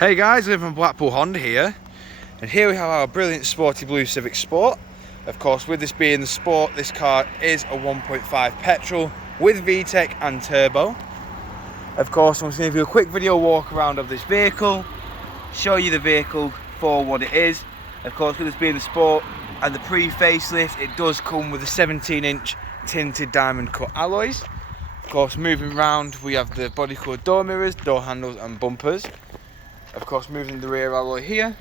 Hey guys, I'm from Blackpool Honda here, and here we have our brilliant sporty blue Civic Sport. Of course, with this being the Sport, this car is a 1.5 petrol with VTEC and turbo. Of course, I'm just going to give you a quick video walk around of this vehicle, show you the vehicle for what it is. Of course, with this being the Sport and the pre-facelift, it does come with a 17-inch tinted diamond cut alloys. Of course, moving around, we have the body coloured door mirrors, door handles and bumpers. Of course, moving the rear alloy here,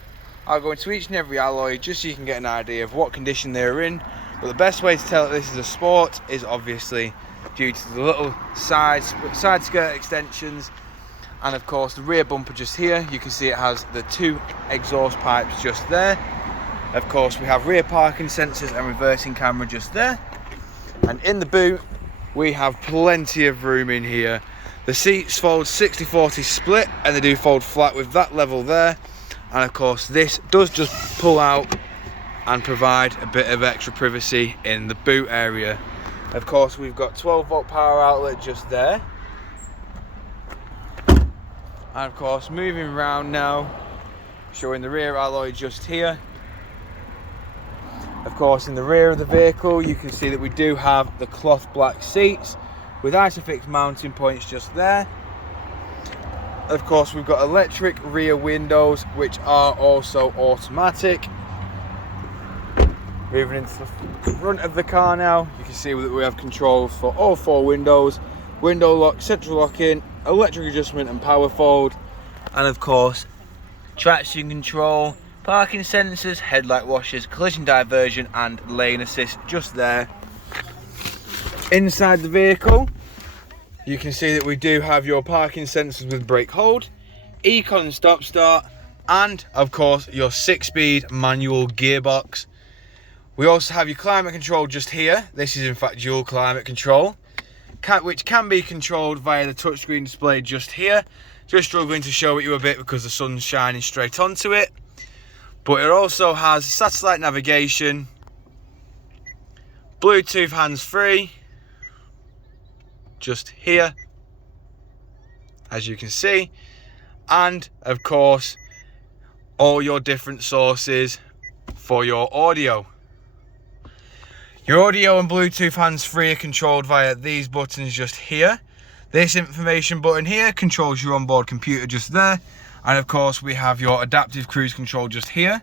I'll go into each and every alloy just so you can get an idea of what condition they're in. But the best way to tell that this is a Sport is obviously due to the little side skirt extensions, and of course the rear bumper just here. You can see it has the two exhaust pipes just there. Of course, we have rear parking sensors and reversing camera just there. And in the boot, we have plenty of room in here. The seats fold 60-40 split, and they do fold flat with that level there. And of course, this does just pull out and provide a bit of extra privacy in the boot area. Of course, we've got 12-volt power outlet just there. And of course, moving around now, showing the rear alloy just here. Of course, in the rear of the vehicle, you can see that we do have the cloth black seats with Isofix mounting points just there. Of course, we've got electric rear windows, which are also automatic. Moving into the front of the car now, you can see that we have controls for all four windows, window lock, central locking, electric adjustment and power fold, and of course, traction control, parking sensors, headlight washers, collision diversion and lane assist just there. Inside the vehicle, you can see that we do have your parking sensors with brake hold, Econ and stop start, and of course your 6-speed manual gearbox. We also have your climate control just here. This is in fact dual climate control, which can be controlled via the touchscreen display just here. Just struggling to show it you a bit because the sun's shining straight onto it. But it also has satellite navigation, Bluetooth hands-free, just here, as you can see, and of course all your different sources for your audio. Your audio and Bluetooth hands-free are controlled via these buttons just here. This information button here controls your onboard computer just there, and of course we have your adaptive cruise control just here.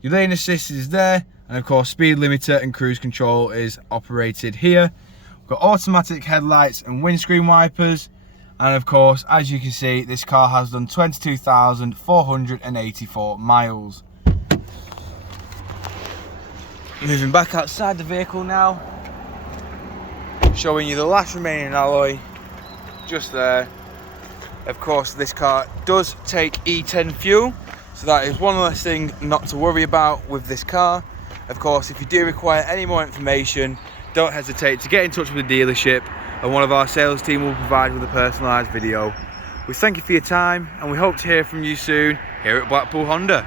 Your lane assist is there, and of course speed limiter and cruise control is operated here. Got automatic headlights and windscreen wipers, and of course, as you can see, this car has done 22,484 miles. Moving back outside the vehicle now, showing you the last remaining alloy just there. Of course, this car does take E10 fuel, so that is one less thing not to worry about with this car. Of course, if you do require any more information, don't hesitate to get in touch with the dealership, and one of our sales team will provide with a personalised video. We thank you for your time, and we hope to hear from you soon here at Blackpool Honda.